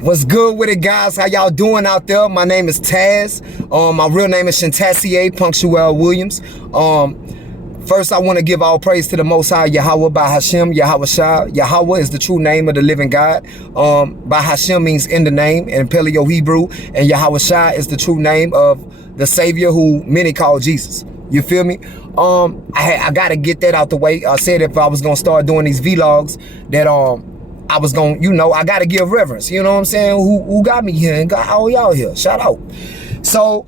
What's good with it, guys? How y'all doing out there? My name is Taz. My real name is Shantassier Punctuel Williams. First, I want to give all praise to the Most High, Yahweh by Hashem, Yahweh Shah. Yahweh is the true name of the living God. By Hashem means in the name in Paleo-Hebrew, and Yahweh Shah is the true name of the Savior who many call Jesus. You feel me? I gotta get that out the way. I said if I was gonna start doing these vlogs, that I was going, I got to give reverence. You know what I'm saying? Who got me here and got all y'all here. Shout out. So,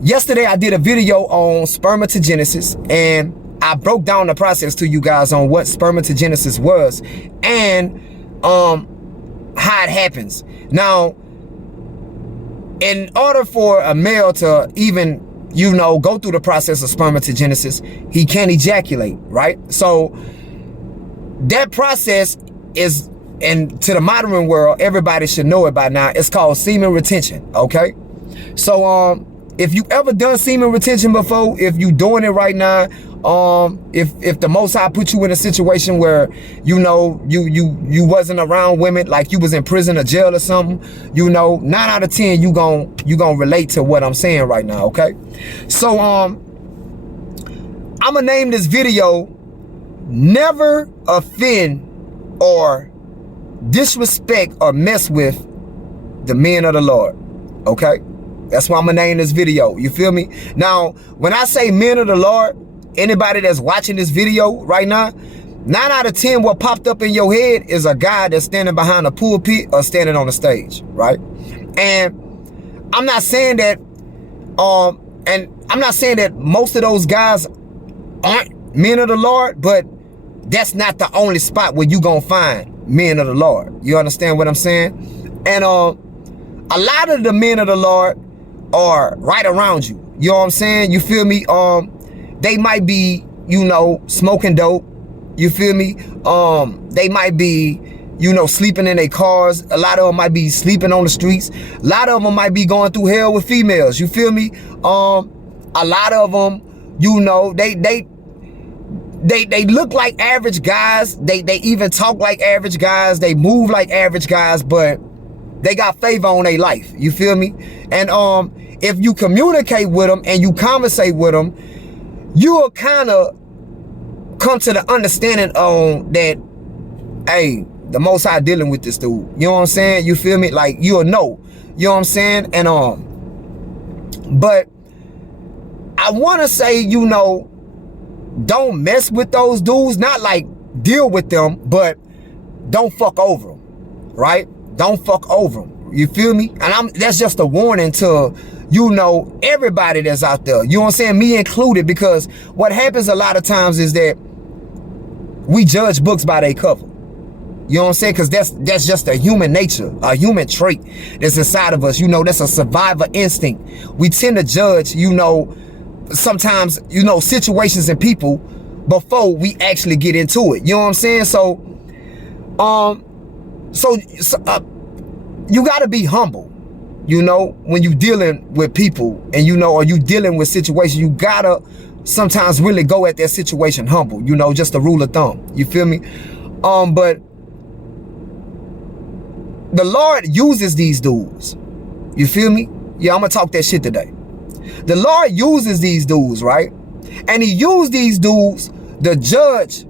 yesterday I did a video on spermatogenesis, and I broke down the process to you guys on what spermatogenesis was and how it happens. Now, in order for a male to even, go through the process of spermatogenesis, he can't ejaculate, right? So, that process is, and to the modern world, everybody should know it by now, it's called semen retention, okay? So if you ever done semen retention before, if you doing it right now, if the Most High put you in a situation where you wasn't around women, like you was in prison or jail or something, 9 out of 10 you gon' relate to what I'm saying right now, okay? So I'ma name this video "Never Offend or Disrespect or Mess with the Men of the Lord." Okay? That's why I'm gonna name this video. You feel me? Now, when I say men of the Lord, anybody that's watching this video right now, 9 out of 10 what popped up in your head is a guy that's standing behind a pulpit or standing on the stage, right? And I'm not saying that most of those guys aren't men of the Lord, but that's not the only spot where you gonna find men of the Lord. You understand what I'm saying? And a lot of the men of the Lord are right around you. You know what I'm saying? You feel me? They might be, smoking dope. You feel me? They might be, sleeping in their cars. A lot of them might be sleeping on the streets. A lot of them might be going through hell with females. You feel me? A lot of them, they look like average guys. They even talk like average guys. They move like average guys, but they got favor on their life. You feel me? And if you communicate with them and you conversate with them, you'll kind of come to the understanding on that, hey, the Most High dealing with this dude. You know what I'm saying? You feel me? Like, you'll know. You know what I'm saying? And but I want to say, don't mess with those dudes. Not like deal with them, but don't fuck over them, right? Don't fuck over them. You feel me? And that's just a warning to, everybody that's out there. You know what I'm saying? Me included, because what happens a lot of times is that we judge books by their cover. You know what I'm saying? Because that's just a human nature, a human trait that's inside of us. That's a survivor instinct. We tend to judge, sometimes, situations and people before we actually get into it. You know what I'm saying? So, you got to be humble, when you dealing with people and, or you dealing with situations, you got to sometimes really go at that situation humble, just a rule of thumb. You feel me? But the Lord uses these dudes. You feel me? Yeah, I'm going to talk that shit today. The Lord uses these dudes, right? And he used these dudes to judge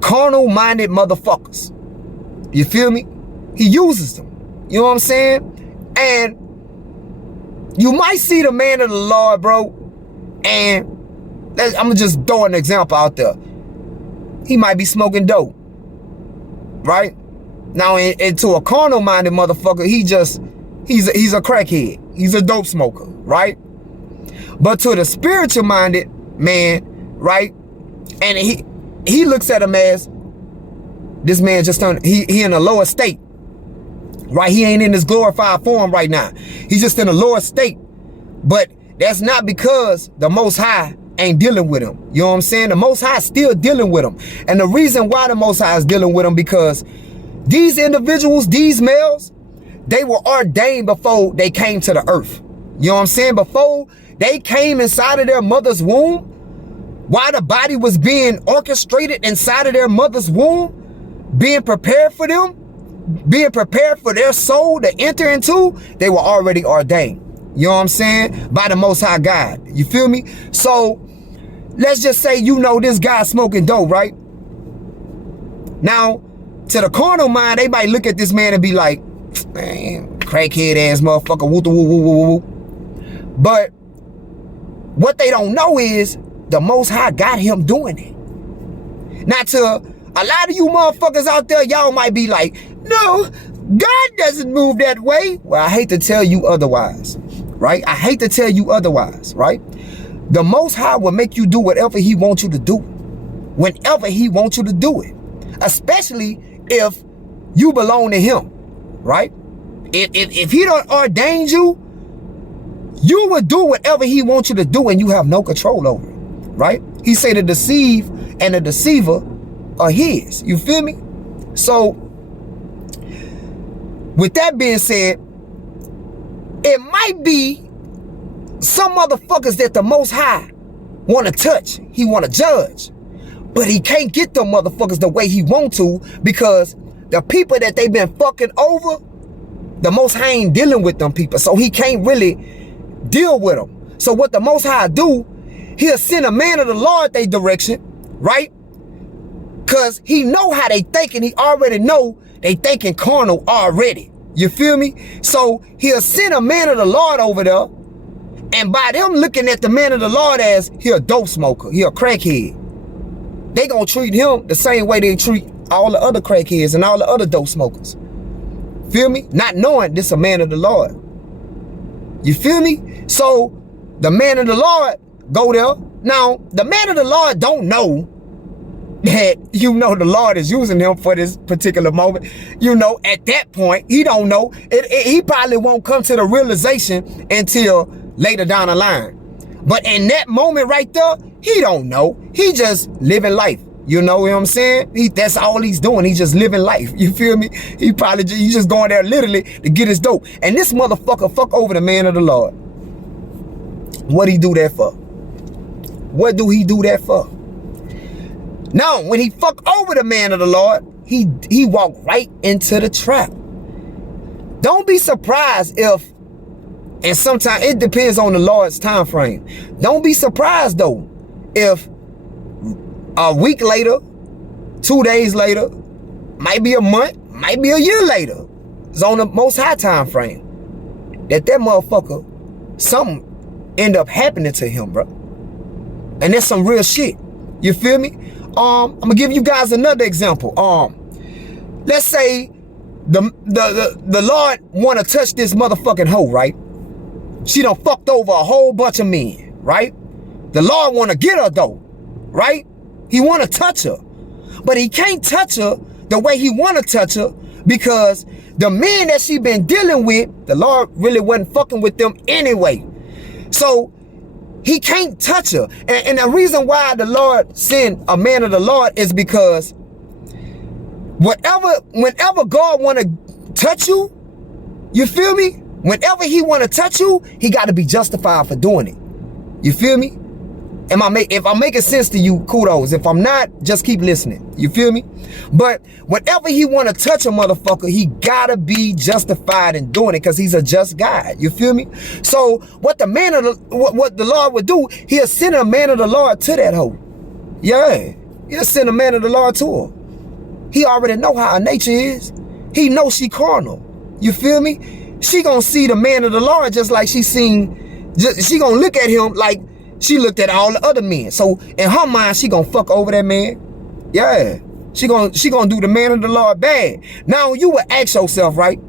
carnal-minded motherfuckers. You feel me? He uses them. You know what I'm saying? And you might see the man of the Lord, bro, and I'm going to just throw an example out there. He might be smoking dope, right? Now, into a carnal-minded motherfucker, he's a crackhead. He's a dope smoker, right? But to the spiritual-minded man, right? And he looks at him as, this man just turned, he in a lower state, right? He ain't in this glorified form right now. He's just in a lower state. But that's not because the Most High ain't dealing with him. You know what I'm saying? The Most High is still dealing with him. And the reason why the Most High is dealing with him, because these individuals, these males, they were ordained before they came to the earth. You know what I'm saying? Before they came inside of their mother's womb, while the body was being orchestrated inside of their mother's womb, being prepared for them, being prepared for their soul to enter into, they were already ordained. You know what I'm saying? By the Most High God. You feel me? So let's just say you know this guy smoking dope, right? Now, to the carnal mind, they might look at this man and be like, man, crackhead ass motherfucker, woo woo woo woo woo. But what they don't know is the Most High got him doing it. Now, to a lot of you motherfuckers out there, y'all might be like, no, God doesn't move that way. Well, I hate to tell you otherwise, right? I hate to tell you otherwise, right? The Most High will make you do whatever he wants you to do, whenever he wants you to do it, especially if you belong to him, right? If he don't ordain you, you will do whatever he wants you to do and you have no control over it, right? He said the deceive and the deceiver are his. You feel me? So, with that being said, it might be some motherfuckers that the Most High want to touch. He want to judge. But he can't get them motherfuckers the way he want to, because the people that they been fucking over, the Most High ain't dealing with them people. So he can't really deal with them. So what the Most High do, he'll send a man of the Lord their direction, right? Because he know how they thinking. He already know they thinking carnal already. You feel me? So he'll send a man of the Lord over there. And by them looking at the man of the Lord as he a dope smoker, he a crackhead, they gonna treat him the same way they treat all the other crackheads and all the other dope smokers. Feel me? Not knowing this a man of the Lord. You feel me? So the man of the Lord go there. Now, the man of the Lord don't know that, you know, the Lord is using him for this particular moment. You know, at that point, he don't know. He probably won't come to the realization until later down the line. But in that moment right there, he don't know. He just living life. You know what I'm saying? That's all he's doing. He's just living life. You feel me? He just going there literally to get his dope. And this motherfucker fuck over the man of the Lord. What he do that for? What do he do that for? Now, when he fuck over the man of the Lord, he walk right into the trap. Don't be surprised if, and sometimes it depends on the Lord's time frame. Don't be surprised though if a week later, 2 days later, might be a month, might be a year later, it's on the Most High time frame, that motherfucker, something end up happening to him, bro. And that's some real shit. You feel me? I'm gonna give you guys another example. Let's say the Lord wanna touch this motherfucking hoe, right? She done fucked over a whole bunch of men, right? The Lord wanna get her though, right? He wanna touch her, but he can't touch her the way he wanna touch her, because the men that she been dealing with, the Lord really wasn't fucking with them anyway. So he can't touch her. And the reason why the Lord sent a man of the Lord is because whenever God want to touch you, you feel me? Whenever he want to touch you, he got to be justified for doing it. You feel me? If I'm making sense to you, kudos. If I'm not, just keep listening. You feel me? But whenever he want to touch a motherfucker, he gotta be justified in doing it, because he's a just God. You feel me? So what the Lord would do, he'll send a man of the Lord to that hoe. Yeah, he'll send a man of the Lord to her. He already know how her nature is. He knows she carnal. You feel me? She gonna see the man of the Lord just like she gonna look at him like she looked at all the other men. So in her mind, she gonna fuck over that man. Yeah. She gonna do the man of the Lord bad. Now you would ask yourself, right?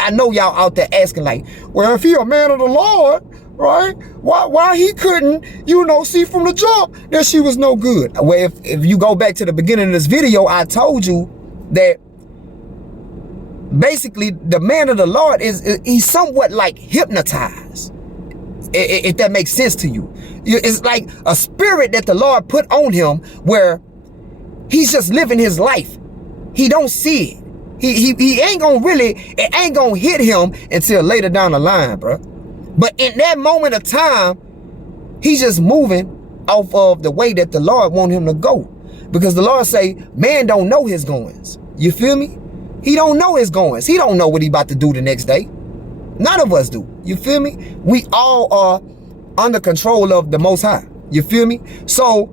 I know y'all out there asking like, well, if he a man of the Lord, right? Why he couldn't, see from the jump that she was no good? Well, if you go back to the beginning of this video, I told you that basically the man of the Lord he's somewhat like hypnotized. If that makes sense to you. It's like a spirit that the Lord put on him where he's just living his life. He don't see it. He ain't gonna it ain't gonna hit him until later down the line, bro. But in that moment of time, he's just moving off of the way that the Lord want him to go. Because the Lord say, man don't know his goings. You feel me? He don't know his goings. He don't know what he about to do the next day. None of us do. You feel me? We all are under control of the Most High. You feel me? So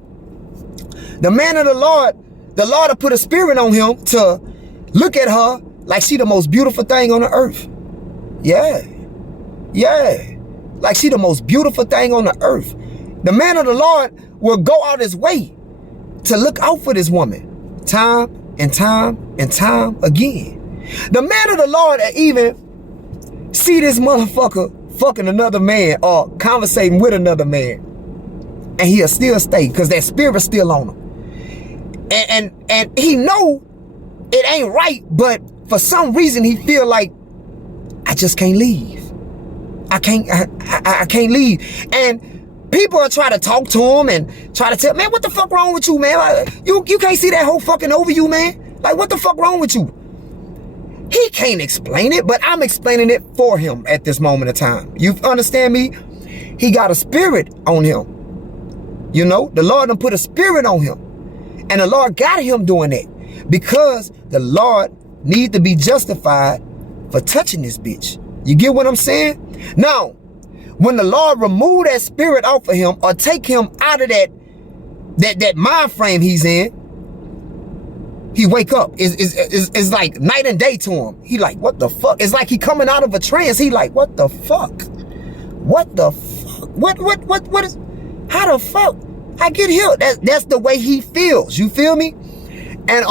the man of the Lord will put a spirit on him to look at her like she the most beautiful thing on the earth. Yeah. Yeah. Like she the most beautiful thing on the earth. The man of the Lord will go out his way to look out for this woman. Time and time and time again. The man of the Lord even see this motherfucker fucking another man or conversating with another man, and he'll still stay because that spirit's still on him. And he know it ain't right, but for some reason he feel like, I just can't leave. I can't leave. And people are trying to talk to him and try to tell, man, what the fuck wrong with you, man? Like, you can't see that whole fucking over you, man. Like, what the fuck wrong with you? He can't explain it, but I'm explaining it for him at this moment of time. You understand me? He got a spirit on him. You know, the Lord done put a spirit on him. And the Lord got him doing that because the Lord need to be justified for touching this bitch. You get what I'm saying? Now, when the Lord remove that spirit off of him or take him out of that mind frame he's in, he wake up. It's like night and day to him. He like, what the fuck? It's like he coming out of a trance. He like, what the fuck? What the fuck? What is, how the fuck I get healed? That's the way he feels. You feel me? And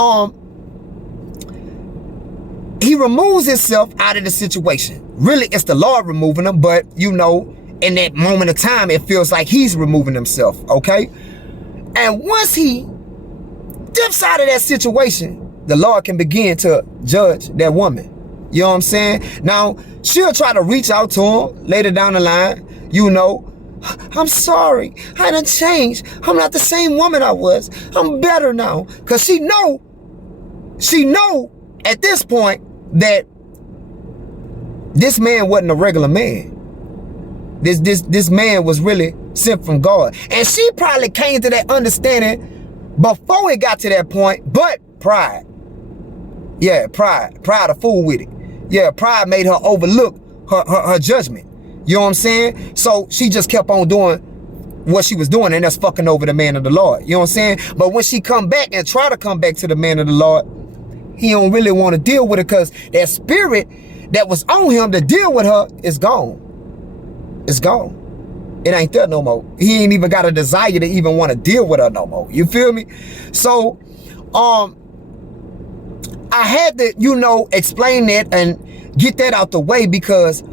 he removes himself out of the situation. Really, it's the Lord removing him, but you know, in that moment of time, it feels like he's removing himself, okay? And once he dips out of that situation, the Lord can begin to judge that woman. You know what I'm saying? Now, she'll try to reach out to him later down the line, you know, I'm sorry, I done changed. I'm not the same woman I was. I'm better now. Because she know at this point that this man wasn't a regular man. This man was really sent from God. And she probably came to that understanding before it got to that point, but pride. Yeah, pride. Pride to fool with it. Yeah, pride made her overlook her judgment. You know what I'm saying? So she just kept on doing what she was doing, and that's fucking over the man of the Lord. You know what I'm saying? But when she come back and try to come back to the man of the Lord, he don't really want to deal with it because that spirit that was on him to deal with her is gone. It's gone. It ain't there no more. He ain't even got a desire to even want to deal with her no more. You feel me? So, I had to, you know, explain that and get that out the way because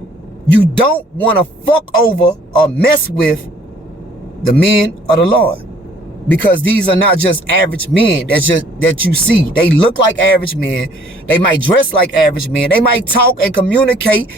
you don't want to fuck over or mess with the men of the Lord. Because these are not just average men that you see. They look like average men. They might dress like average men. They might talk and communicate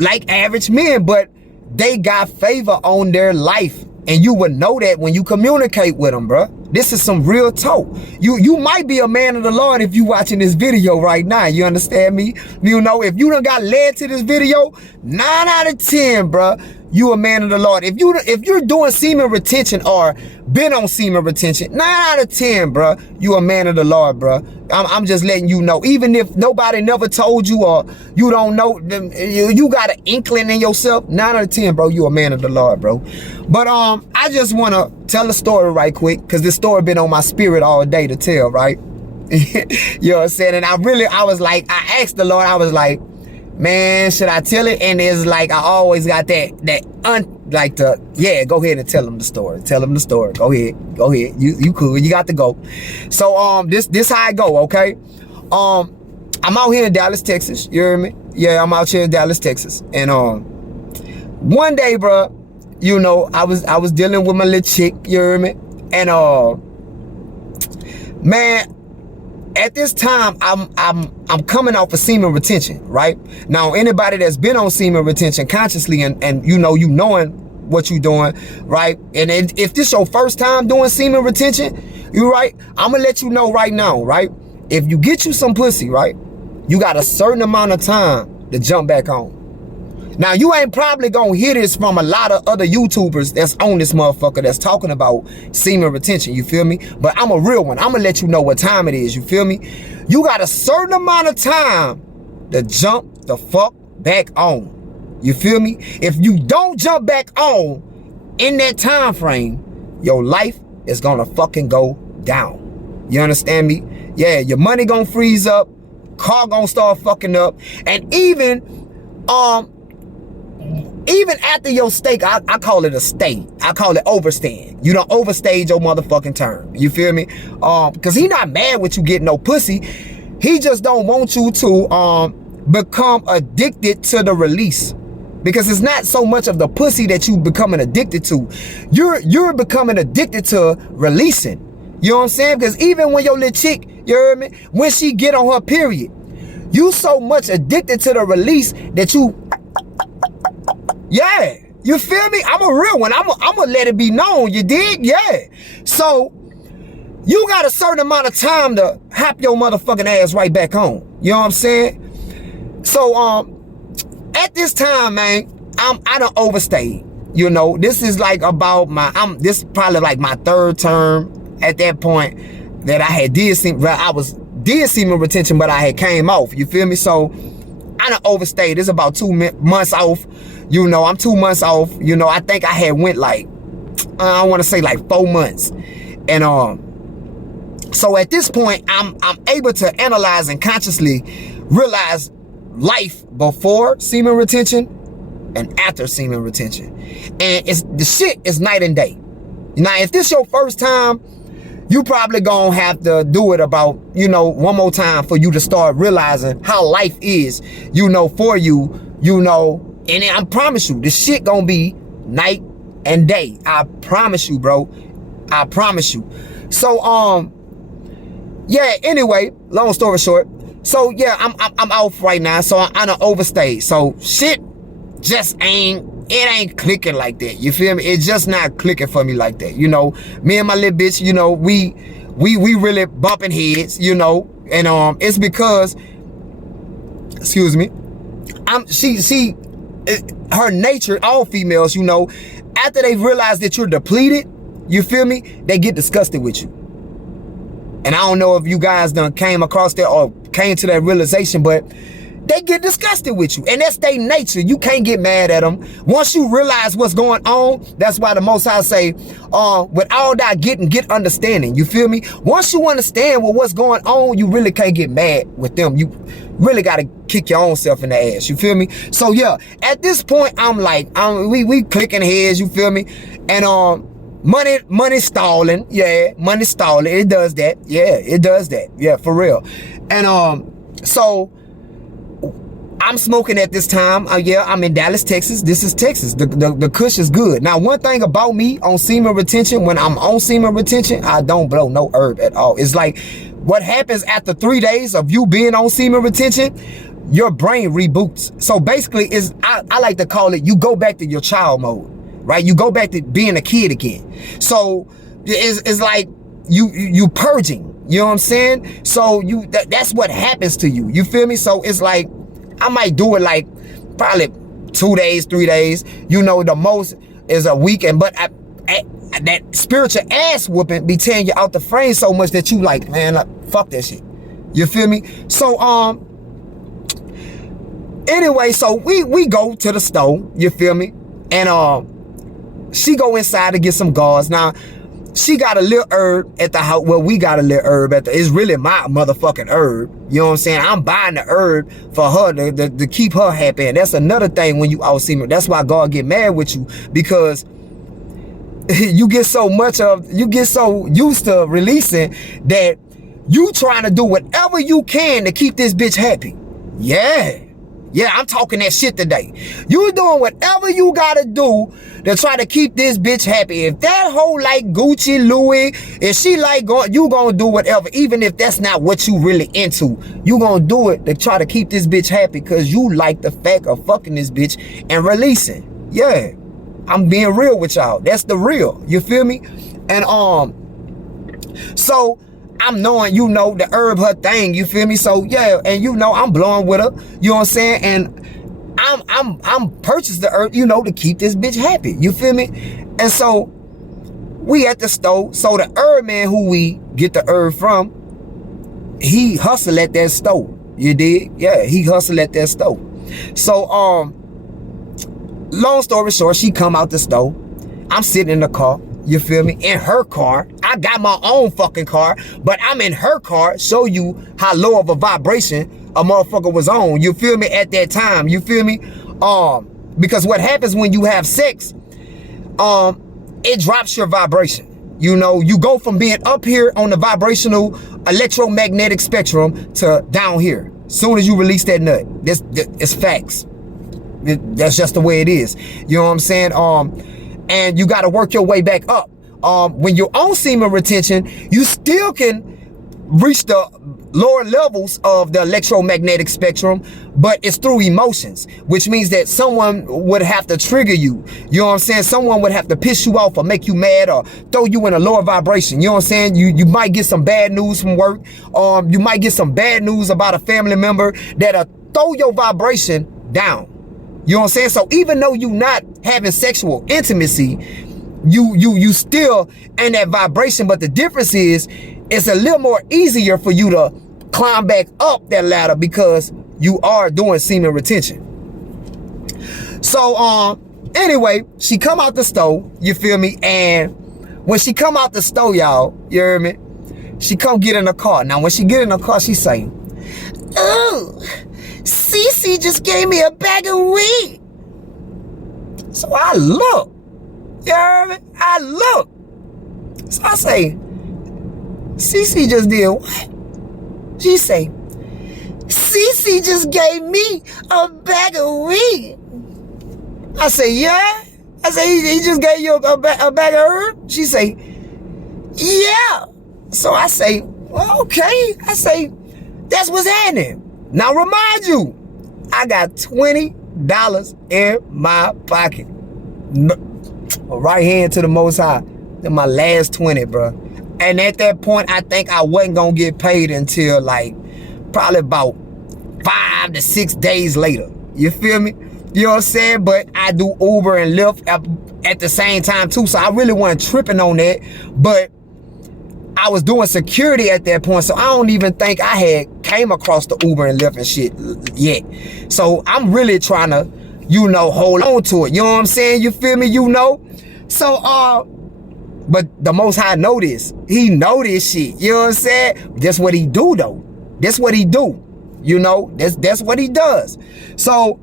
like average men, but they got favor on their life. And you would know that when you communicate with them, bruh. This is some real talk. You might be a man of the Lord if you watching this video right now. You understand me? You know, if you done got led to this video, 9 out of 10, bruh, you a man of the Lord. If you're doing semen retention or been on semen retention, 9 out of 10, bruh, you a man of the Lord, bruh. I'm just letting you know. Even if nobody never told you or you don't know, you got an inkling in yourself, 9 out of 10, bro, you a man of the Lord, bro. But I just want to tell a story right quick because this story been on my spirit all day to tell, right? You know what I'm saying? And I was like, I asked the Lord, I was like, man, should I tell it? And it's like, I always got yeah, go ahead and tell them the story. Tell them the story. Go ahead. You cool. You got to go. So, this how I go, okay? I'm out here in Dallas, Texas. You hear me? Yeah, I'm out here in Dallas, Texas. And, one day, bro, you know, I was dealing with my little chick, you hear me? And, man, at this time, I'm coming off of semen retention, right? Now, anybody that's been on semen retention consciously and you knowing what you doing, right? And if this your first time doing semen retention, you right? I'm gonna let you know right now, right? If you get you some pussy, right? You got a certain amount of time to jump back on. Now, you ain't probably gonna hear this from a lot of other YouTubers that's on this motherfucker that's talking about semen retention, you feel me? But I'm a real one. I'm gonna let you know what time it is, you feel me? You got a certain amount of time to jump the fuck back on, you feel me? If you don't jump back on in that time frame, your life is gonna fucking go down. You understand me? Yeah, your money gonna freeze up, car gonna start fucking up, and even after your stake, I call it a stay. I call it overstaying. You don't overstay your motherfucking term. You feel me? Because he not mad with you getting no pussy. He just don't want you to become addicted to the release. Because it's not so much of the pussy that you becoming addicted to. You're becoming addicted to releasing. You know what I'm saying? Because even when your little chick, you heard me, when she get on her period, you so much addicted to the release that you, yeah, you feel me? I'm a real one. I'm gonna let it be known, you dig? Yeah. So you got a certain amount of time to hop your motherfucking ass right back on. You know what I'm saying? So at this time, man, I done overstayed. You know, this is like about this is probably like my third term at that point that I did semen retention, but I had came off. You feel me? So I done overstayed. It's about 2 months off. You know, I'm 2 months off. You know, I think I had went like, I want to say like 4 months. And so at this point, I'm able to analyze and consciously realize life before semen retention and after semen retention. And the shit is night and day. Now, if this your first time, you probably gonna have to do it about, you know, one more time for you to start realizing how life is, you know, for you, you know. And I promise you, this shit gonna be night and day. I promise you, bro. I promise you. So, yeah, anyway, long story short. So, yeah, I'm off right now. So, I done overstayed. So, shit just ain't clicking like that. You feel me? It's just not clicking for me like that. You know, me and my little bitch, you know, we really bumping heads, you know. And it's because, excuse me, her nature, all females, you know, after they realize that you're depleted, you feel me, they get disgusted with you. And I don't know if you guys done came across that or came to that realization, but they get disgusted with you. And that's their nature. You can't get mad at them. Once you realize what's going on, that's why the Most High say, with all that get understanding. You feel me? Once you understand what's going on, you really can't get mad with them. You really got to kick your own self in the ass. You feel me? So yeah, at this point, I'm like, we clicking heads. You feel me? And money stalling. Yeah, money stalling. It does that. Yeah, it does that. Yeah, for real. And so I'm smoking at this time. Yeah, I'm in Dallas, Texas. This is Texas. The kush is good. Now, one thing about me on semen retention, when I'm on semen retention, I don't blow no herb at all. It's like what happens after 3 days of you being on semen retention, your brain reboots. So basically, I like to call it, you go back to your child mode, right? You go back to being a kid again. So it's like you purging. You know what I'm saying? So that's what happens to you. You feel me? So it's like, I might do it like probably 2 days, 3 days. You know, the most is a weekend. But that spiritual ass whooping be tearing you out the frame so much that you like, man, fuck that shit. You feel me? So, anyway, so we go to the store. You feel me? And she go inside to get some gauze. Now, she got a little herb at the house. Well, we got a little herb at it's really my motherfucking herb. You know what I'm saying? I'm buying the herb for her to keep her happy. And that's another thing when you out semen. That's why God get mad with you, because you get so used to releasing that you trying to do whatever you can to keep this bitch happy. Yeah, I'm talking that shit today. You doing whatever you gotta do to try to keep this bitch happy. If that hoe like Gucci, Louis, if she like, you gonna do whatever, even if that's not what you really into. You gonna do it to try to keep this bitch happy because you like the fact of fucking this bitch and releasing. Yeah, I'm being real with y'all. That's the real. You feel me? And so I'm knowing, you know, the herb her thing, you feel me? So yeah, and you know, I'm blowing with her, you know what I'm saying? And I'm purchased the herb, you know, to keep this bitch happy. You feel me? And so we at the stove. So the herb man who we get the herb from, he hustle at that stove. You dig? Yeah, he hustle at that stove. So long story short, she come out the stove. I'm sitting in the car. You feel me? In her car. I got my own fucking car, but I'm in her car. Show you how low of a vibration a motherfucker was on. You feel me? At that time. You feel me? Because what happens when you have sex, it drops your vibration. You know, you go from being up here on the vibrational electromagnetic spectrum to down here. Soon as you release that nut. This it's facts. That's just the way it is. You know what I'm saying? And you got to work your way back up. When you're on semen retention, you still can reach the lower levels of the electromagnetic spectrum, but it's through emotions, which means that someone would have to trigger you. You know what I'm saying? Someone would have to piss you off or make you mad or throw you in a lower vibration. You know what I'm saying? You might get some bad news from work. You might get some bad news about a family member that'll throw your vibration down. You know what I'm saying? So even though you not having sexual intimacy, you still in that vibration, but the difference is it's a little more easier for you to climb back up that ladder because you are doing semen retention. So anyway, she come out the stove, you feel me? And when she come out the stove, y'all, you hear me? She come get in the car. Now when she get in the car, she say, "Oh, Cece just gave me a bag of weed." So I look. You heard me? I look. So I say, "Cece just did what?" She say, "Cece just gave me a bag of weed." I say, "Yeah?" I say, he just gave you a bag of herb?" She say, "Yeah." So I say, "Well, okay." I say, "That's what's happening." Now remind you, I got $20 in my pocket. Right hand to the Most High. Then my last 20, bro. And at that point, I think I wasn't gonna get paid until like probably about 5 to 6 days later. You feel me? You know what I'm saying? But I do Uber and Lyft at the same time too, so I really wasn't tripping on that. But I was doing security at that point, so I don't even think I had came across the Uber and Lyft and shit yet. So I'm really trying to, you know, hold on to it. You know what I'm saying? You feel me? You know? So, but the Most High know this. He know this shit. You know what I'm saying? That's what he do, though. That's what he do. You know? That's what he does. So,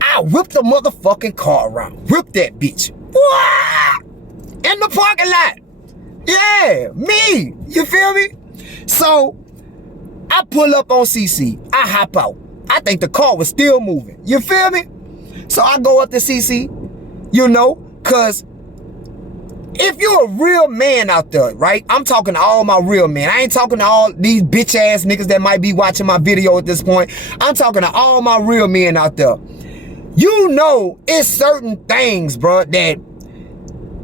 I whipped the motherfucking car around. Whipped that bitch. What? In the parking lot. Yeah, me. You feel me? So, I pull up on CC. I hop out. I think the car was still moving. You feel me? So, I go up to CC, you know, because if you're a real man out there, right? I'm talking to all my real men. I ain't talking to all these bitch ass niggas that might be watching my video at this point. I'm talking to all my real men out there. You know, it's certain things, bro, that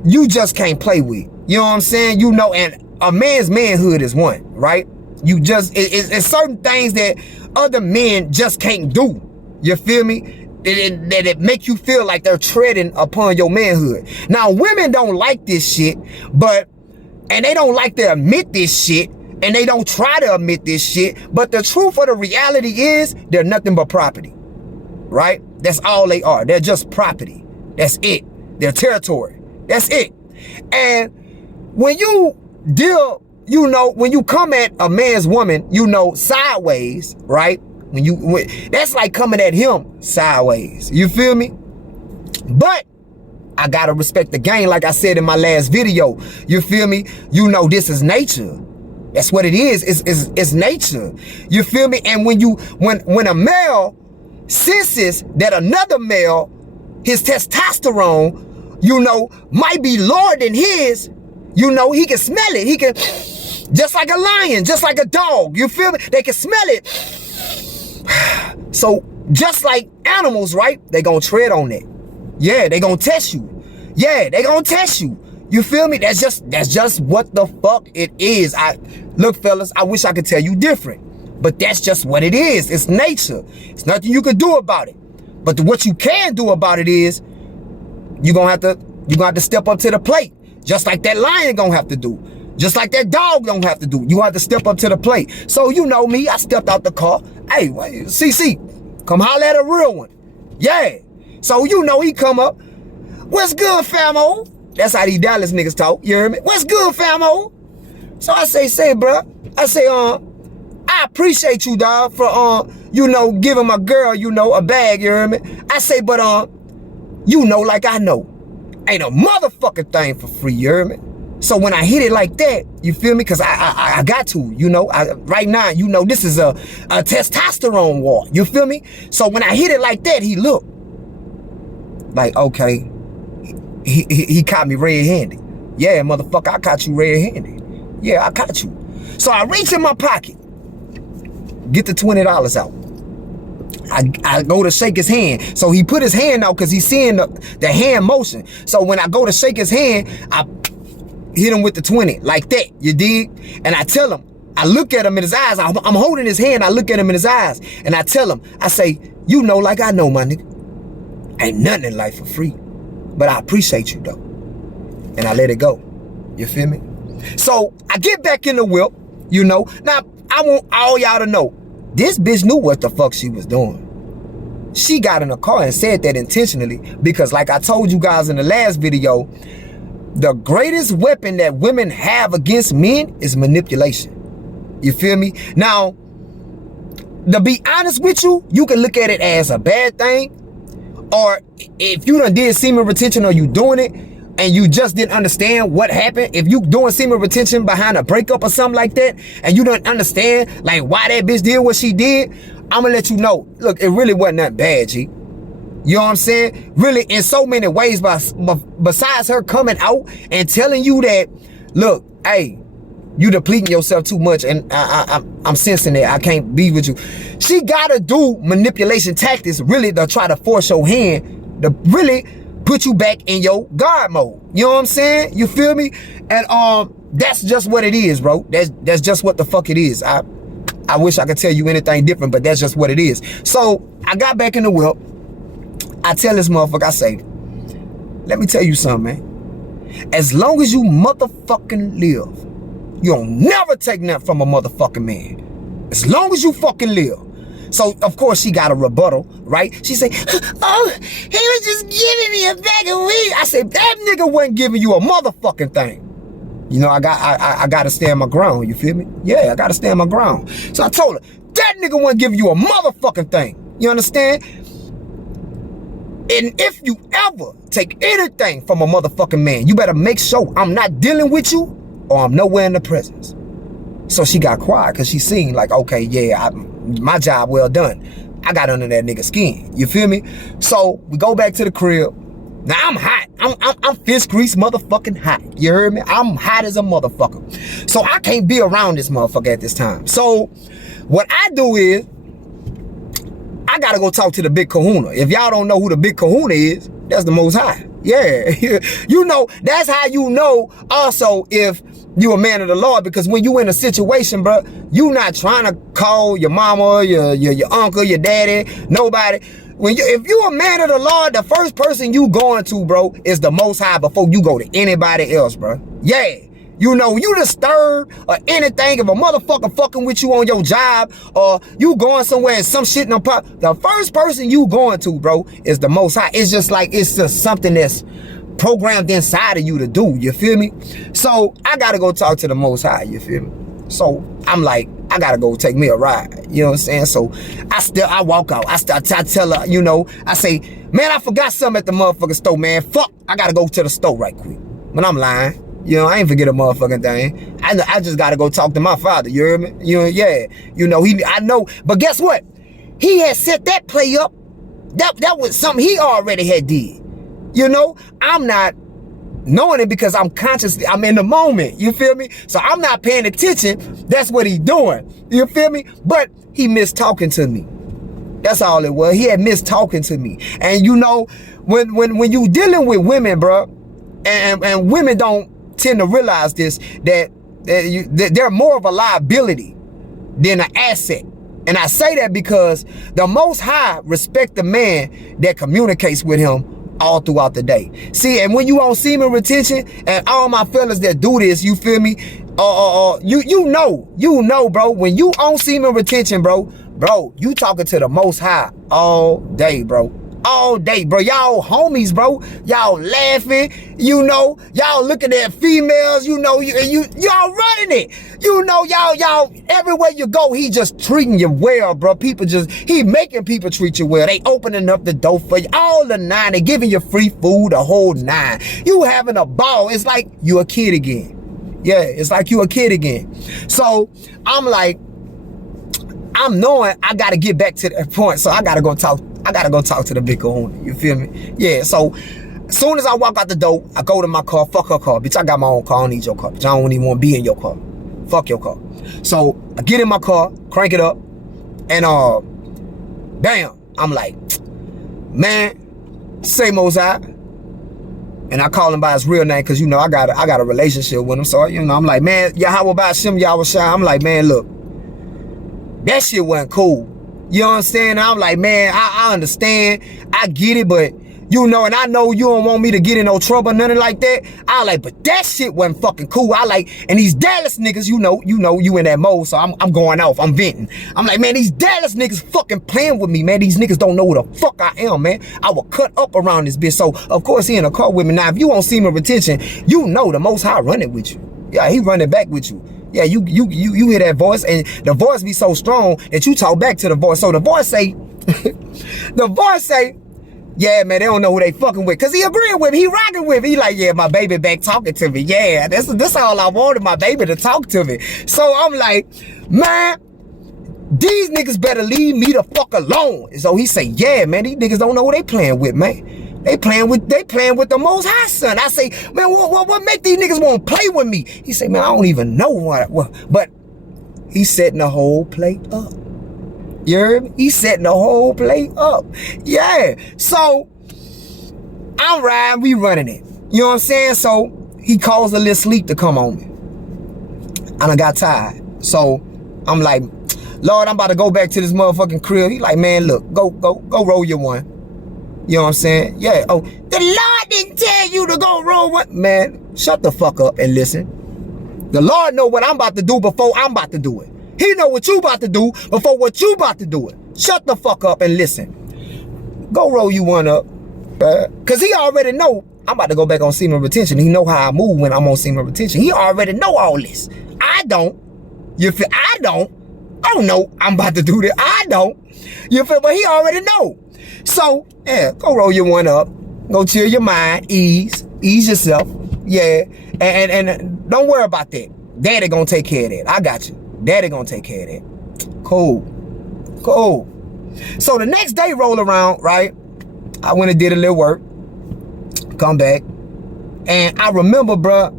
you just can't play with. You know what I'm saying? You know, and a man's manhood is one, right? You just, it's certain things that other men just can't do. You feel me? That it make you feel like they're treading upon your manhood. Now, women don't like this shit, and they don't like to admit this shit, and they don't try to admit this shit, but the truth of the reality is they're nothing but property, right? That's all they are. They're just property. That's it. They're territory. That's it. And when you deal, you know, when you come at a man's woman, you know, sideways, right? That's like coming at him sideways. You feel me? But I gotta respect the game, like I said in my last video. You feel me? You know, this is nature. That's what it is. It's nature. You feel me? And when a male senses that another male, his testosterone, you know, might be lower than his, you know, he can smell it. He can, just like a lion, just like a dog. You feel me? They can smell it. So just like animals, right? They gonna tread on that. Yeah, they gonna test you. Yeah, they gonna test you. You feel me? That's just what the fuck it is. Look, fellas, I wish I could tell you different, but that's just what it is. It's nature. It's nothing you can do about it. But what you can do about it is you're gonna have to step up to the plate. Just like that lion gonna have to do. Just like that dog don't have to do. You have to step up to the plate. So you know me, I stepped out the car. Hey, CC, come holler at a real one. Yeah. So you know he come up. What's good, famo? That's how these Dallas niggas talk. You hear me? What's good, famo? So I say, bro. I say, I appreciate you, dog, for giving my girl, a bag. You hear me? I say, but like I know, ain't a motherfucking thing for free. You hear me? So when I hit it like that, you feel me? Because I got to, right now, this is a testosterone war. You feel me? So when I hit it like that, he looked like, okay, he caught me red-handed. Yeah, motherfucker, I caught you red-handed. Yeah, I caught you. So I reach in my pocket, get the $20 out. I go to shake his hand. So he put his hand out because he's seeing the hand motion. So when I go to shake his hand, I hit him with the 20 like that, you dig? And I tell him, I look at him in his eyes. I'm holding his hand. I look at him in his eyes and I tell him, I say, like I know, my nigga. Ain't nothing in life for free, but I appreciate you though. And I let it go. You feel me? So I get back in the whip, Now, I want all y'all to know, this bitch knew what the fuck she was doing. She got in the car and said that intentionally because like I told you guys in the last video, the greatest weapon that women have against men is manipulation. You feel me? Now, to be honest with you, you can look at it as a bad thing, or if you done did semen retention or you doing it and you just didn't understand what happened, if you doing semen retention behind a breakup or something like that and you don't understand like why that bitch did what she did, I'm gonna let you know, look, it really wasn't that bad, G. You know what I'm saying? Really, in so many ways, besides her coming out and telling you that, look, hey, you depleting yourself too much and I'm sensing that I can't be with you. She gotta do manipulation tactics really to try to force your hand to really put you back in your guard mode. You know what I'm saying? You feel me? And that's just what it is, bro. That's just what the fuck it is. I wish I could tell you anything different, but that's just what it is. So I got back in the whip. I tell this motherfucker, I say, let me tell you something, man. As long as you motherfucking live, you don't never take nothing from a motherfucking man. As long as you fucking live. So, of course, she got a rebuttal, right? She say, oh, he was just giving me a bag of weed. I said, that nigga wasn't giving you a motherfucking thing. I got to stand my ground, you feel me? Yeah, I got to stand my ground. So I told her, that nigga wasn't giving you a motherfucking thing. You understand? And if you ever take anything from a motherfucking man, you better make sure I'm not dealing with you or I'm nowhere in the presence. So she got quiet because she seen like, okay, yeah, my job well done. I got under that nigga's skin. You feel me? So we go back to the crib. Now I'm hot. I'm fist grease motherfucking hot. You heard me? I'm hot as a motherfucker. So I can't be around this motherfucker at this time. So what I do is, I gotta go talk to the big kahuna. If y'all don't know who the big kahuna is, that's the Most High. Yeah. That's how you know also if you a man of the Lord, because when you in a situation, bro, you not trying to call your mama, your uncle, your daddy, nobody. If you a man of the Lord, the first person you going to, bro, is the Most High before you go to anybody else, bro. Yeah. You disturbed or anything, if a motherfucker fucking with you on your job or you going somewhere and some shit no pop, the first person you going to, bro, is the Most High. It's just like, it's just something that's programmed inside of you to do, you feel me? So I gotta go talk to the Most High, you feel me? So I'm like, I gotta go take me a ride, you know what I'm saying? So I walk out, I tell her, I say, man, I forgot something at the motherfucking store, man. Fuck, I gotta go to the store right quick. When I'm lying. I ain't forget a motherfucking thing. I just gotta go talk to my father, you hear me? Yeah. I know. But guess what? He had set that play up. That was something he already had did. I'm not knowing it because I'm in the moment, you feel me? So I'm not paying attention. That's what he doing, you feel me? But he missed talking to me. That's all it was. He had missed talking to me. And when you dealing with women, bro, and women don't tend to realize this, that they're more of a liability than an asset. And I say that because the Most High respect the man that communicates with him all throughout the day. See, and when you on semen retention, and all my fellas that do this, you feel me? You know, bro, when you on semen retention, bro, you talking to the Most High all day, bro. All day, bro. Y'all homies, bro. Y'all laughing, you know. Y'all looking at females, you know. Y'all running it. You know, y'all, everywhere you go, he just treating you well, bro. He making people treat you well. They opening up the door for you. All the nine. They giving you free food, the whole nine. You having a ball. It's like you a kid again. Yeah, it's like you a kid again. So, I'm like, I'm knowing I got to get back to that point. So, I got to go talk to the big kahuna. You feel me? Yeah, so as soon as I walk out the door, I go to my car. Fuck her car. Bitch, I got my own car. I don't need your car. Bitch, I don't even want to be in your car. Fuck your car. So I get in my car, crank it up, and bam, I'm like, man, say Mosai. And I call him by his real name because, you know, I got a relationship with him. So, you know, I'm like, man, Yahweh Ba'Shem Yahweh Shai. I'm like, man, look, that shit wasn't cool. You understand? I'm like, man, I understand. I get it, but, you know, and I know you don't want me to get in no trouble, nothing like that. I like, but that shit wasn't fucking cool. I like, and these Dallas niggas, you know, you in that mode, so I'm going off. I'm venting. I'm like, man, these Dallas niggas fucking playing with me, man. These niggas don't know who the fuck I am, man. I will cut up around this bitch. So, of course, he in a car with me. Now, if you won't see me retention, you know the Most High running with you. Yeah, he running back with you. Yeah, you hear that voice, and the voice be so strong that you talk back to the voice. So the voice say, yeah, man, they don't know who they fucking with. Cause he agreeing with me, he rocking with me. He like, yeah, my baby back talking to me. Yeah, this all I wanted, my baby to talk to me. So I'm like, man, these niggas better leave me the fuck alone. And so he say, yeah, man, these niggas don't know who they playing with, man. They playing with the Most High, son. I say, man, what make these niggas want to play with me? He say, man, I don't even know what, but he's setting the whole play up. You heard me? He's setting the whole play up. Yeah. So I'm riding, we running it. You know what I'm saying? So he calls a little sleep to come on me. And I got tired. So I'm like, Lord, I'm about to go back to this motherfucking crib. He like, man, look, go roll your one. You know what I'm saying? Yeah. Oh, the Lord didn't tell you to go roll one. Man, shut the fuck up and listen. The Lord know what I'm about to do before I'm about to do it. He know what you about to do before what you about to do it. Shut the fuck up and listen. Go roll you one up. Cause he already know I'm about to go back on semen retention. He know how I move when I'm on semen retention. He already know all this. I don't. You feel? I don't know I'm about to do this. I don't. You feel? But he already know. So, yeah, go roll your one up. Go chill your mind. Ease yourself. Yeah. And don't worry about that. Daddy gonna take care of that. I got you. Daddy gonna take care of that. Cool. So the next day roll around, right? I went and did a little work. Come back. And I remember, bruh,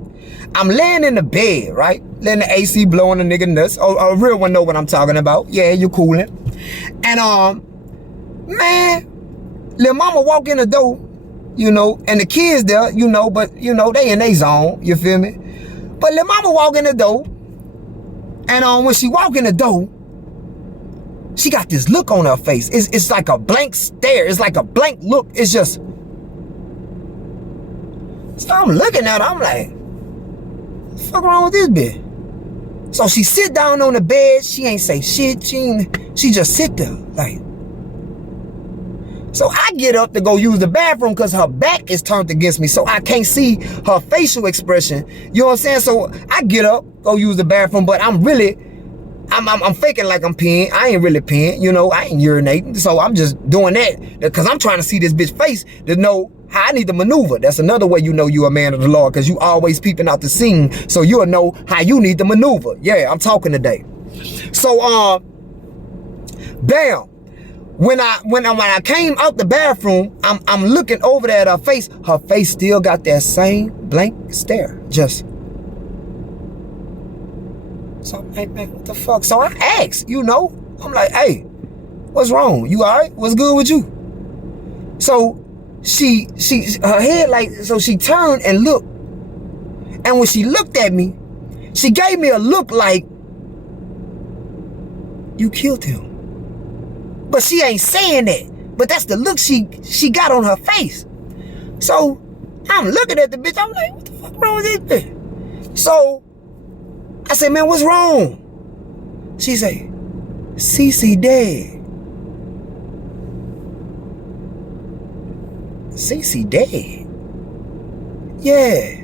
I'm laying in the bed, right? Letting the AC blowing the nigga nuts. Oh, a real one know what I'm talking about. Yeah, you coolin'. And, man, little mama walk in the door, you know, and the kids there, you know, but, you know, they in their zone, you feel me? But little mama walk in the door, and when she walk in the door, she got this look on her face. It's like a blank stare. It's like a blank look. It's just, so I'm looking at her, I'm like, what the fuck wrong with this bitch? So she sit down on the bed, she ain't say shit, she just sit there, like. So I get up to go use the bathroom because her back is turned against me, so I can't see her facial expression. You know what I'm saying? So I get up, go use the bathroom, but I'm faking like I'm peeing. I ain't really peeing, you know, I ain't urinating. So I'm just doing that because I'm trying to see this bitch face to know how I need to maneuver. That's another way you know you a man of the Lord, because you always peeping out the scene, so you'll know how you need to maneuver. Yeah, I'm talking today. So bam. When I came out the bathroom, I'm looking over there at her face. Her face still got that same blank stare. Just. So I'm like, man, what the fuck? So I asked, you know, I'm like, hey, what's wrong? You all right? What's good with you? So her head like, so she turned and looked. And when she looked at me, she gave me a look like, you killed him. But she ain't saying that. But that's the look she got on her face. So I'm looking at the bitch. I'm like, what the fuck wrong with this bitch? So I said, man, what's wrong? She say, Cece dead. Cece dead? Yeah,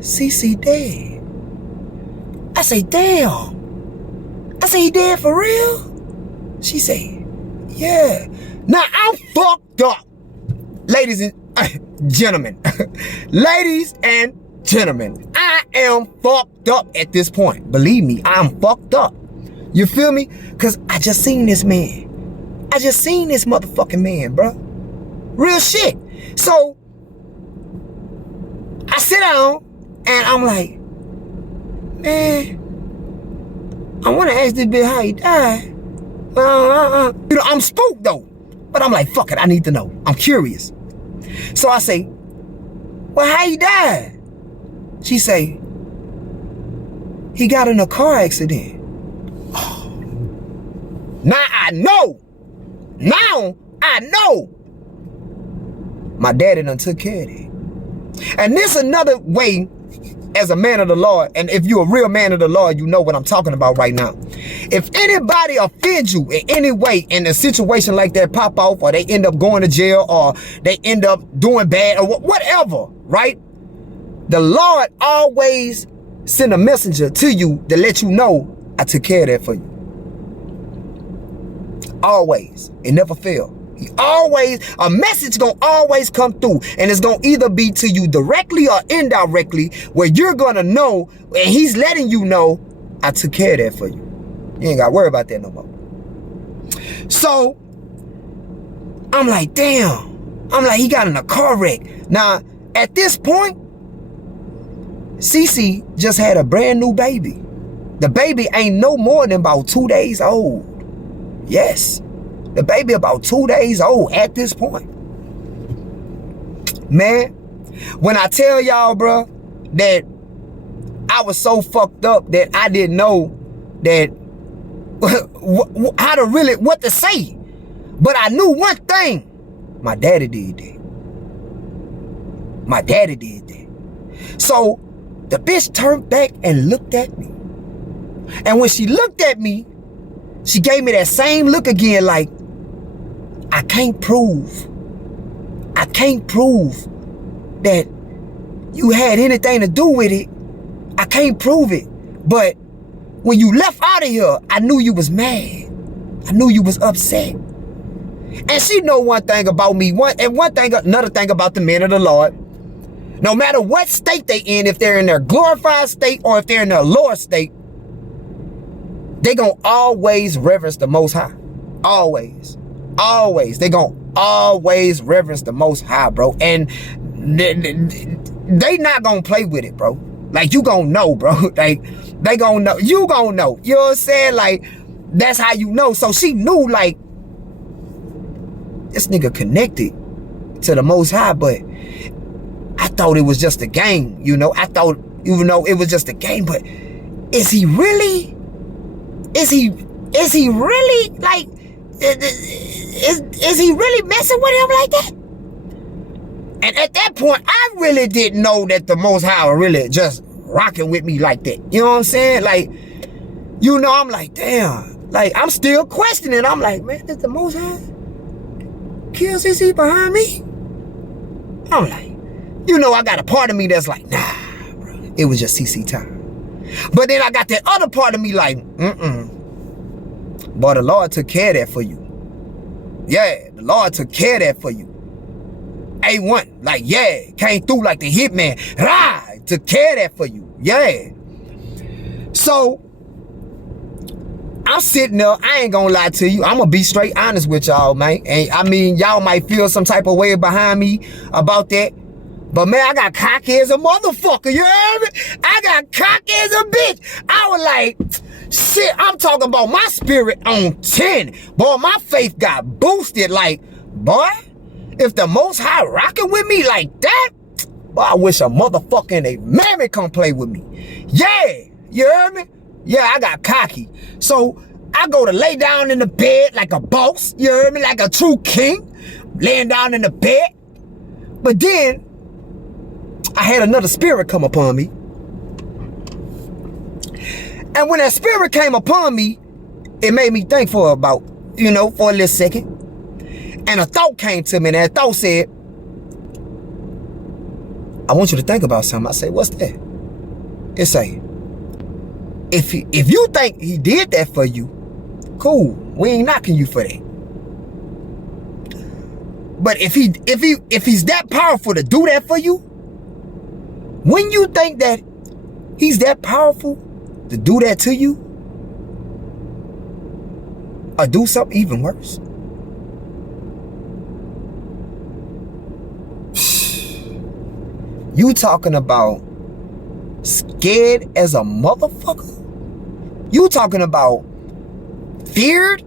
Cece dead. I say, damn. I say, he dead for real? She say, yeah. Now I'm fucked up. Ladies and gentlemen. Ladies and gentlemen, I am fucked up at this point. Believe me, I'm fucked up. You feel me? Because I just seen this man. I just seen this motherfucking man, bro. Real shit. So I sit down and I'm like, man, I want to ask this bitch how he died. You know, I'm spooked though. But I'm like, fuck it, I need to know. I'm curious. So I say, well, how he died? She say, he got in a car accident. Oh. Now I know. Now I know. My daddy done took care of it. And this another way as a man of the Lord, and if you're a real man of the Lord, you know what I'm talking about right now. If anybody offends you in any way in a situation like that pop off, or they end up going to jail, or they end up doing bad, or whatever, right? The Lord always send a messenger to you to let you know, I took care of that for you. Always. It never failed. He always, a message gonna always come through, and it's gonna either be to you directly or indirectly, where you're gonna know, and he's letting you know, I took care of that for you. You ain't gotta worry about that no more. So I'm like, damn. I'm like, he got in a car wreck. Now, at this point, Cece just had a brand new baby. The baby ain't no more than about 2 days old. Yes. The baby about 2 days old at this point. Man, when I tell y'all, bro, that I was so fucked up that I didn't know that how to really, what to say. But I knew one thing. My daddy did that. My daddy did that. So the bitch turned back and looked at me. And when she looked at me, she gave me that same look again, like, I can't prove that you had anything to do with it. I can't prove it. But when you left out of here, I knew you was mad. I knew you was upset. And she know one thing about me, another thing about the men of the Lord. No matter what state they in, if they're in their glorified state or if they're in their lower state, they gonna always reverence the Most High. Always. Always. They gonna always reverence the Most High, bro. And they not gonna play with it, bro. Like, you gonna know, bro. Like, they gonna know. You gonna know. You know what I'm saying? Like, that's how you know. So she knew, like, this nigga connected to the Most High, but I thought it was just a game, you know? I thought, even though it was just a game, but is he really, like, is he really messing with him like that? And at that point, I really didn't know that the Most High was really just rocking with me like that. You know what I'm saying? Like, you know, I'm like, damn. Like, I'm still questioning. I'm like, man, is the Most High kill CC behind me? I'm like, you know, I got a part of me that's like, nah, bro, it was just CC time. But then I got that other part of me like, But the Lord took care of that for you. Yeah, the Lord took care of that for you. A1, like, yeah, came through like the hitman. Rah, took care of that for you. Yeah. So, I'm sitting there, I ain't gonna lie to you. I'm gonna be straight honest with y'all, man. And I mean, y'all might feel some type of way behind me about that. But man, I got cocky as a motherfucker, you heard me? I got cocky as a bitch. I was like, shit, I'm talking about my spirit on 10. Boy, my faith got boosted. Like, boy, if the Most High rocking with me like that, boy, I wish a motherfucker and a mammy come play with me. Yeah, you heard me? Yeah, I got cocky. So I go to lay down in the bed like a boss, you heard me, like a true king, laying down in the bed. But then, I had another spirit come upon me. And when that spirit came upon me, it made me think for about, for a little second. And a thought came to me, and that thought said, I want you to think about something. I say, what's that? It say, if you think he did that for you, cool. We ain't knocking you for that. But if he's that powerful to do that for you, when you think that he's that powerful to do that to you, or do something even worse, you talking about scared as a motherfucker? You talking about feared?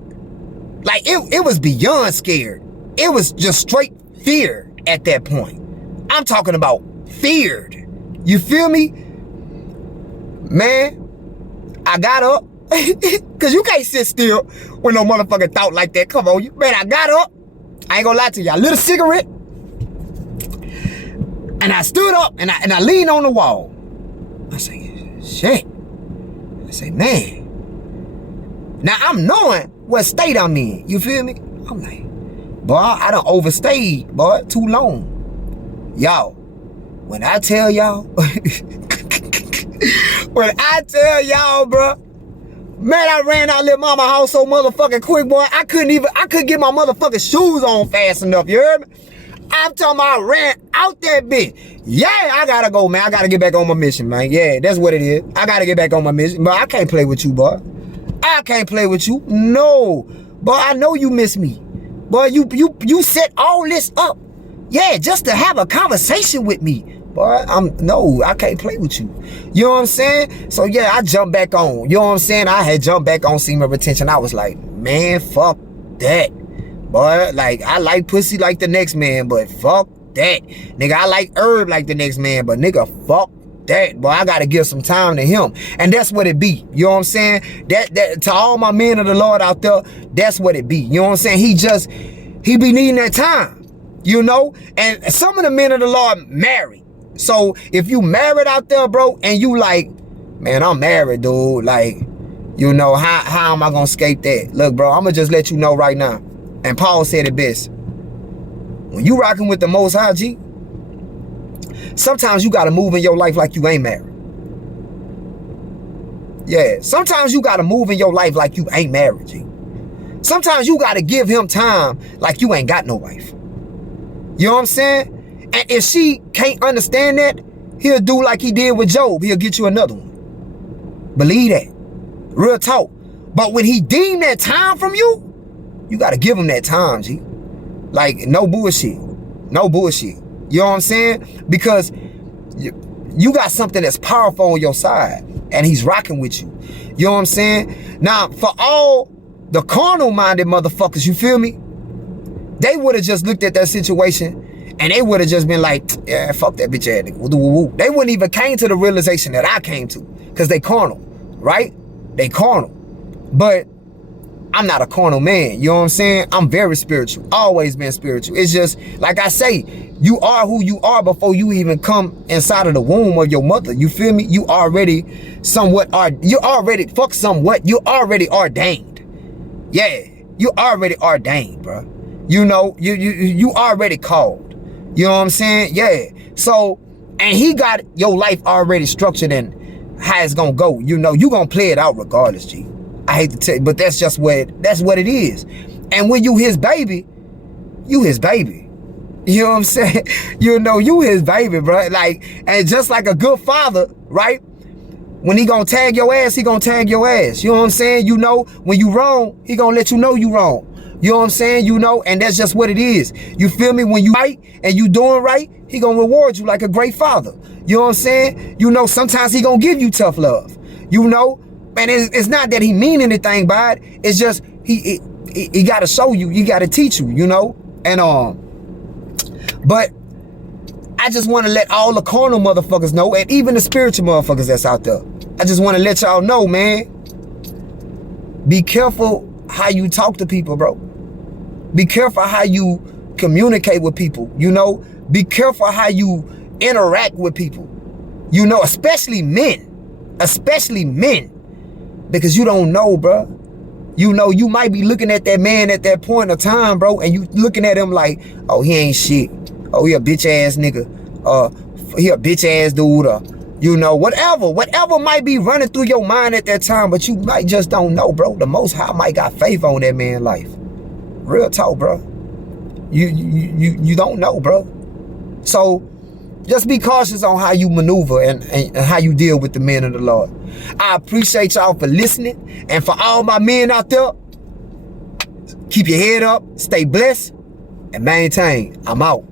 Like it was beyond scared. It was just straight fear at that point. I'm talking about feared. You feel me? Man, I got up. Cause you can't sit still with no motherfucking thought like that. Come on, man, I got up. I ain't gonna lie to you. I lit a cigarette. And I stood up and I leaned on the wall. I say, shit. I say, man. Now I'm knowing what state I'm in. You feel me? I'm like, boy, I done overstayed, boy, too long. Y'all, when I tell y'all, bro, man, I ran out of little mama house so motherfucking quick, boy. I couldn't get my motherfucking shoes on fast enough, you heard me? I'm talking about I ran out that bitch. Yeah, I gotta go, man. I gotta get back on my mission, man. Yeah, that's what it is. I gotta get back on my mission. But I can't play with you, boy. I can't play with you. No. Boy, I know you miss me. Boy, you set all this up. Yeah, just to have a conversation with me. Boy, I can't play with you. You know what I'm saying? So yeah, I jumped back on. You know what I'm saying? I had jumped back on semen retention. I was like, man, fuck that. Boy, like, I like pussy like the next man, but fuck that. Nigga, I like herb like the next man, but nigga, fuck that. Boy, I gotta give some time to him. And that's what it be. You know what I'm saying? That to all my men of the Lord out there, that's what it be. You know what I'm saying? He be needing that time. You know? And some of the men of the Lord married. So if you married out there, bro, and you like, man, I'm married, dude. Like, how am I gonna escape that? Look, bro, I'm gonna just let you know right now. And Paul said it best. When you rocking with the Most High, G, sometimes you gotta move in your life like you ain't married. Yeah, sometimes you gotta move in your life like you ain't married, G. Sometimes you gotta give him time like you ain't got no wife. You know what I'm saying? And if she can't understand that, he'll do like he did with Job. He'll get you another one. Believe that. Real talk. But when he deemed that time from you, you got to give him that time, G. Like, no bullshit. No bullshit. You know what I'm saying? Because you got something that's powerful on your side, and he's rocking with you. You know what I'm saying? Now, for all the carnal-minded motherfuckers, you feel me? They would have just looked at that situation, and they would have just been like, yeah, fuck that bitch ass nigga. They wouldn't even came to the realization that I came to, because they carnal, right? They carnal. But I'm not a carnal man, you know what I'm saying? I'm very spiritual, always been spiritual. It's just, like I say, you are who you are before you even come inside of the womb of your mother, you feel me? You already ordained. Yeah, you already ordained, bro. You already called, you know what I'm saying? Yeah, so, and he got your life already structured and how it's gonna go. You gonna play it out regardless, G. I hate to tell you, but that's what it is. And when you his baby, you his baby. You know what I'm saying? You his baby, bro. Like, and just like a good father, right? When he gonna tag your ass, he gonna tag your ass. You know what I'm saying? When you wrong, he gonna let you know you wrong. You know what I'm saying? And that's just what it is. You feel me? When you right and you doing right, he gonna reward you like a great father. You know what I'm saying? Sometimes he gonna give you tough love. And it's not that he mean anything by it. It's just he gotta show you. He gotta teach you. And but I just want to let all the carnal motherfuckers know, and even the spiritual motherfuckers that's out there. I just want to let y'all know, man. Be careful how you talk to people, bro. Be careful how you communicate with people, you know? Be careful how you interact with people, you know, especially men, because you don't know, bro. You know, you might be looking at that man at that point of time, bro, and you looking at him like, oh, he ain't shit. Oh, he a bitch ass nigga. He a bitch ass dude, or, you know, whatever might be running through your mind at that time, but you might just don't know, bro. The Most High might got faith on that man's life. Real talk, bro. You don't know, bro. So just be cautious on how you maneuver and how you deal with the men of the Lord. I appreciate y'all for listening. And for all my men out there, keep your head up, stay blessed, and maintain. I'm out.